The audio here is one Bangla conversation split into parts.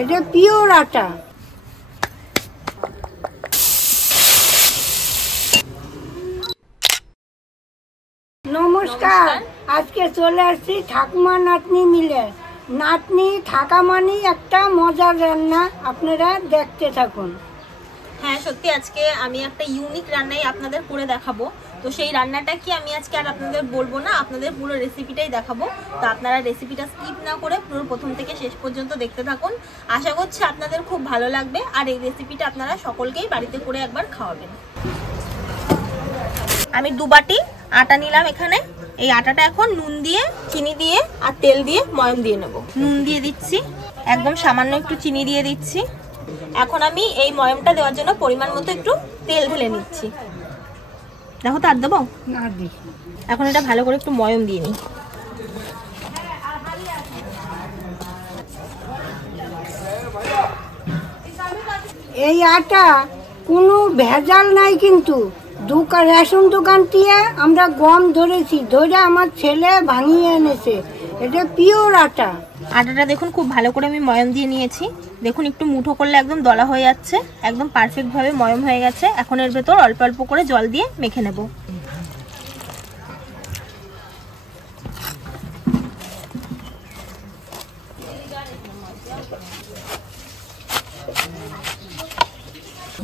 এটা পিওর আটা। নমস্কার, আজকে চলে আসছি ঠাকুমা নাতনি মিলে। নাতনি থাকা মানেই একটা মজার রান্না, আপনারা দেখতে থাকুন। হ্যাঁ, সত্যি আজকে আমি একটা ইউনিক রান্নাই আপনাদের করে দেখাবো। তো সেই রান্নাটা কি আমি আজকে আর আপনাদের বলবো না, আপনাদের পুরো রেসিপিটাই দেখাবো। তো আপনারা রেসিপিটা স্কিপ না করে পুরো প্রথম থেকে শেষ পর্যন্ত দেখতে থাকুন। আশা করছি আপনাদের খুব ভালো লাগবে, আর এই রেসিপিটা আপনারা সকলকেই বাড়িতে করে একবার খাওয়াবেন। আমি 2 বাটি আটা নিলাম এখানে। এই আটাটা এখন নুন দিয়ে, চিনি দিয়ে আর তেল দিয়ে ময়ম দিয়ে নেব। নুন দিয়ে দিচ্ছি, একদম সামান্য একটু চিনি দিয়ে দিচ্ছি। এখন আমি এই ময়মটা দেওয়ার জন্য পরিমাণ মতো একটু তেল ঢেলে নিচ্ছি। দেখো তো আর দেবো? এখন এটা ভালো করে একটু ময়ম দিয়ে নিই। এই আটা কোনো ভেজাল নাই, কিন্তু রেশন দোকান দিয়ে আমরা গম ধরেছি, ধরে আমার ছেলে ভাঙিয়ে এনেছে। এটা পিওর আটা। আটাটা দেখুন খুব ভালো করে আমি ময়ম দিয়ে নিয়েছি। দেখুন একটু মুঠো করলে একদম দলা হয়ে যাচ্ছে, একদম পারফেক্ট ভাবে ময়ম হয়ে গেছে। এখন এর ভেতর অল্প অল্প করে জল দিয়ে মেখে নেব।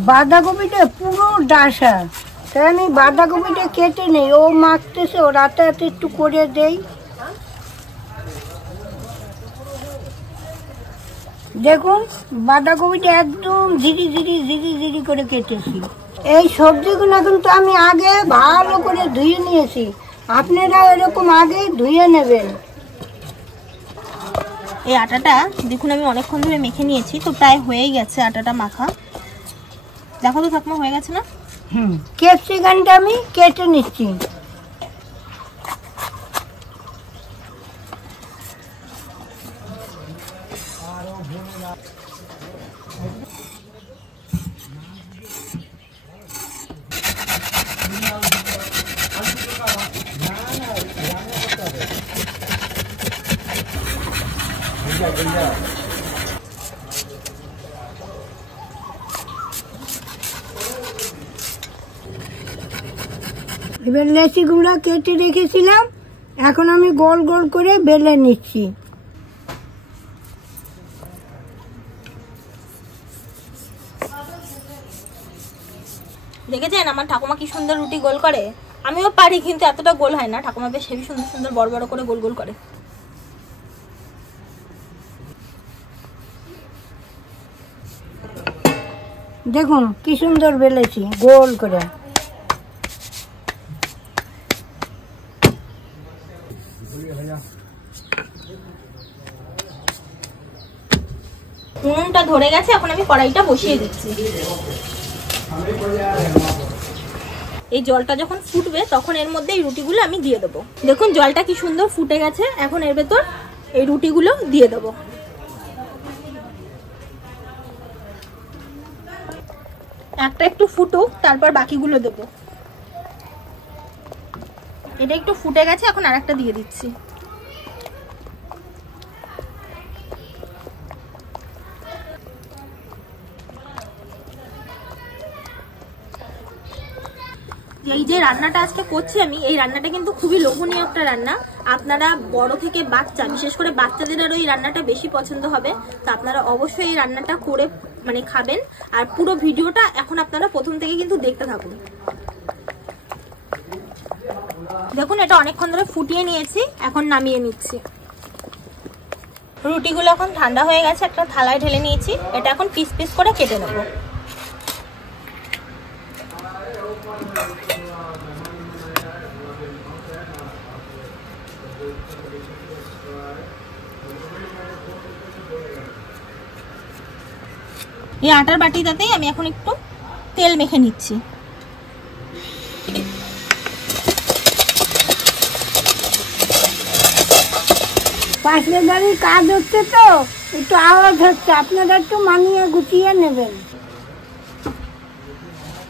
বাঁধাকপিটা পুরো ডাসা, তাই আমি বাঁধাকপিটা কেটে নেই। ও মাখতেছে, ও রাতে রাতে একটু করে দেই। দেখুন বাঁধাকপিটা একদম ঝিরি ঝিরি ঝিরি ঝিরি করে কেটেছি। এই সবজিগুলো কিন্তু আমি আগে ভালো করে ধুয়ে নিয়েছি, আপনারা এরকম আগে ধুয়ে নেবেন। এই আটাটা দেখুন আমি অনেকক্ষণ ধরে মেখে নিয়েছি, তো প্রায় হয়েই গেছে আটাটা মাখা। দেখো তো ঠাকুমা হয়ে গেছে না? ক্যাপসিকামটা আমি কেটে নিচ্ছি। এবার লেচিগুলো কেটে রেখেছিলাম, এখন আমি গোল গোল করে বেলে নিচ্ছি। দেখেছেন আমার ঠাকুমা কি সুন্দর রুটি গোল করে? আমিও পারি, কিন্তু এতটা গোল হয় না। ঠাকুমা বেশ হেবি সুন্দর সুন্দর বড় বড় করে গোল গোল করে। দেখুন কি সুন্দর বেলেছি গোল করে। উনুনটা ধরে গেছে, এখন আমি কড়াইটা বসিয়ে দিচ্ছি। এই জলটা যখন ফুটবে তখন এর মধ্যে এই রুটিগুলো আমি দিয়ে দেবো। দেখুন জলটা কি সুন্দর ফুটে গেছে, এখন এর ভেতর এই রুটিগুলো দিয়ে দেবো। একটা একটু ফুটুক, তারপর বাকিগুলো দেবো। এটা একটু ফুটে গেছে, এখন আরেকটা দিয়ে দিচ্ছি। এই যে রান্নাটা আজকে করছি আমি, এই রান্নাটা কিন্তু খুবই লোভনীয় একটা রান্না। আপনারা বড় থেকে বাচ্চা, বিশেষ করে বাচ্চাদের আরও এই রান্নাটা বেশি পছন্দ হবে। তো আপনারা অবশ্যই এই রান্নাটা করে খাবেন। আর পুরো ভিডিওটা এখন আপনারা প্রথম থেকে কিন্তু দেখতে থাকুন। দেখুন এটা অনেকক্ষণ ধরে ফুটিয়ে নিয়েছি, এখন নামিয়ে নিচ্ছি। রুটিগুলো এখন ঠান্ডা হয়ে গেছে, একটা থালায় ঢেলে নিয়েছি। এটা এখন পিস পিস করে কেটে নেব। এই আটার বাটিটাতেই আমি এখন একটু তেল মেখে নিচ্ছি। পাশের বাড়ির কাজ হচ্ছে, তো একটু আওয়াজ হচ্ছে, আপনারা একটু মানিয়ে গুছিয়ে নেবেন।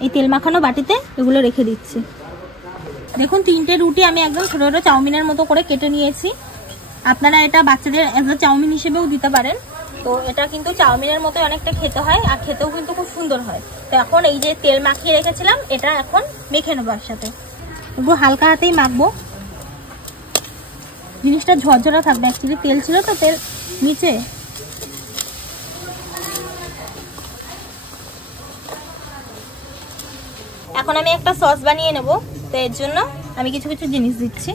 এই তেল মাখানো বাটিতে এগুলো রেখে দিচ্ছি। দেখুন 3টে রুটি আমি একদম ছোট ছোট চাউমিনের মতো করে কেটে নিয়েছি। আপনারা এটা বাচ্চাদের এজ আ চাউমিন হিসেবেও দিতে পারেন। তো এটা কিন্তু চাউমিনের মতো অনেকটা খেতে হয়, আর খেতেও কিন্তু খুব সুন্দর হয়। তো এখন এই যে তেল মাখিয়ে রেখেছিলাম, এটা এখন মেখে নেবো একসাথে। একটু হালকা হাতেই মাখবো, জিনিসটা ঝরঝরা থাকবে। অ্যাকচুয়ালি তেল ছিল তো তেল নিচে। এখন আমি একটা সস বানিয়ে নেব। তো এর জন্য আমি কিছু কিছু জিনিস দিচ্ছি।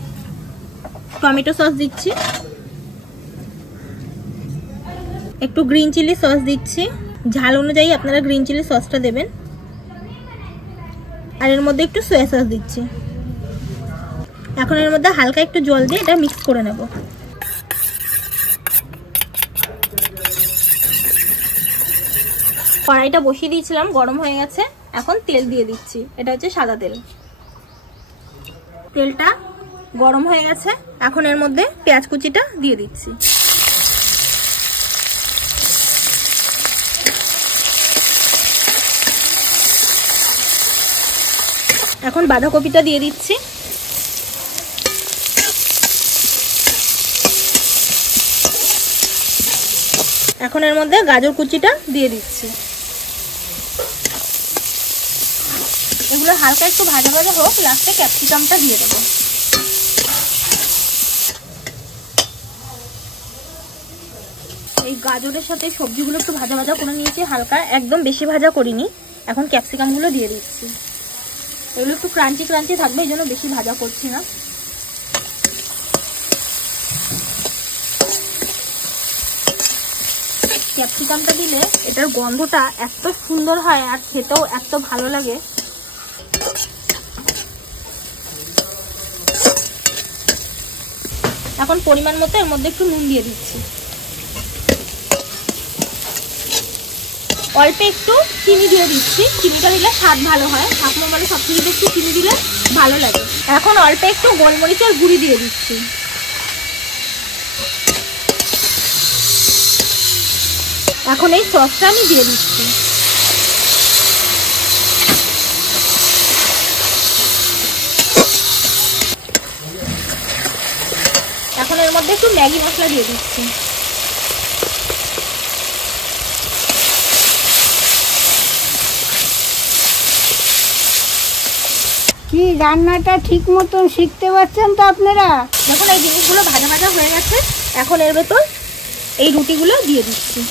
টমেটো সস দিচ্ছি, একটু গ্রিন চিলি সস দিচ্ছি, ঝাল অনুযায়ী আপনারা গ্রিন চিলি সসটা দেবেন। আর এর মধ্যে একটু সয়া সস দিচ্ছি। এখন এর মধ্যে হালকা একটু জল দিয়ে এটা মিক্স করে নেব। কড়াইটা বসিয়ে দিয়েছিলাম, গরম হয়ে গেছে। এখন তেল দিয়ে দিচ্ছি, এটা হচ্ছে সাদা তেল। তেলটা গরম হয়ে গেছে, এখন এর মধ্যে পেঁয়াজ কুচিটা দিয়ে দিচ্ছি। এখন বাঁধাকপিটা দিয়ে দিচ্ছি। এখন এর মধ্যে গাজর কুচিটা দিয়ে দিচ্ছি। এগুলো হালকা একটু ভাজা ভাজা হোক, লাস্টে ক্যাপসিকামটা দিয়ে দেবো। এই গাজরের সাথে সবজিগুলো একটু ভাজা ভাজা করে নিয়েছি হালকা, একদম বেশি ভাজা করিনি। এখন ক্যাপসিকামগুলো দিয়ে দিচ্ছি। এগুলো একটু ক্রাঞ্চি ক্রাঞ্চি থাকবে, এই জন্য বেশি ভাজা করছি না। ক্যাপসিকামটা দিলে এটার গন্ধটা এত সুন্দর হয়, আর খেতেও এত ভালো লাগে। এখন পরিমাণ মতো এর মধ্যে একটু নুন দিয়ে দিচ্ছি। অল্প একটু চিনি দিয়ে দিচ্ছি, চিনিটা দিলে স্বাদ ভালো হয়। ঠাকুমা বলে সব কিছুতে একটু চিনি দিলে ভালো লাগে। এখন অল্প একটু গোলমরিচের গুঁড়ি দিয়ে দিচ্ছি। এখন এই সসটা আমি দিয়ে দিচ্ছি। এখন এর মধ্যে একটু ম্যাগি মশলা দিয়ে দিচ্ছি। কি রান্নাটা ঠিক মতন শিখতে পারছেন তো আপনারা? দেখুন এই জিনিসগুলো ভাজা ভাজা হয়ে গেছে। এখন এর ভেতর এই রুটিগুলো দিয়ে দিচ্ছি।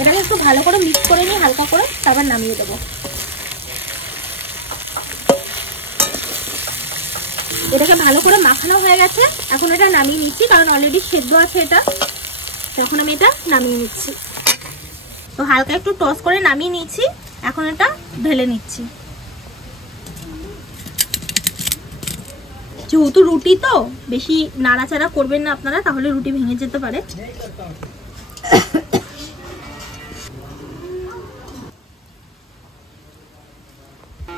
এটাকে একটু ভালো করে মিক্স করে নিয়ে হালকা করে, তারপর নামিয়ে দেবো। এটাকে ভালো করে মাখানো হয়ে গেছে। এখন এটা নামিয়ে নিচ্ছি, কারণ অলরেডি সেদ্ধ আছে এটা। তখন আমি এটা নামিয়ে নিচ্ছি। তো হালকা একটু টস করে নামিয়ে নিচ্ছি। এখন এটা ঢেলে নিচ্ছি। যেহেতু রুটি তো বেশি নাড়াচাড়া করবেন না আপনারা, তাহলে রুটি ভেঙে যেতে পারে।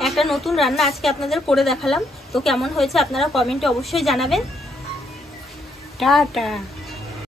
একটা নতুন রান্না আজকে আপনাদের করে দেখালাম। তো কেমন হয়েছে আপনারা কমেন্টে অবশ্যই জানাবেন। টাটা।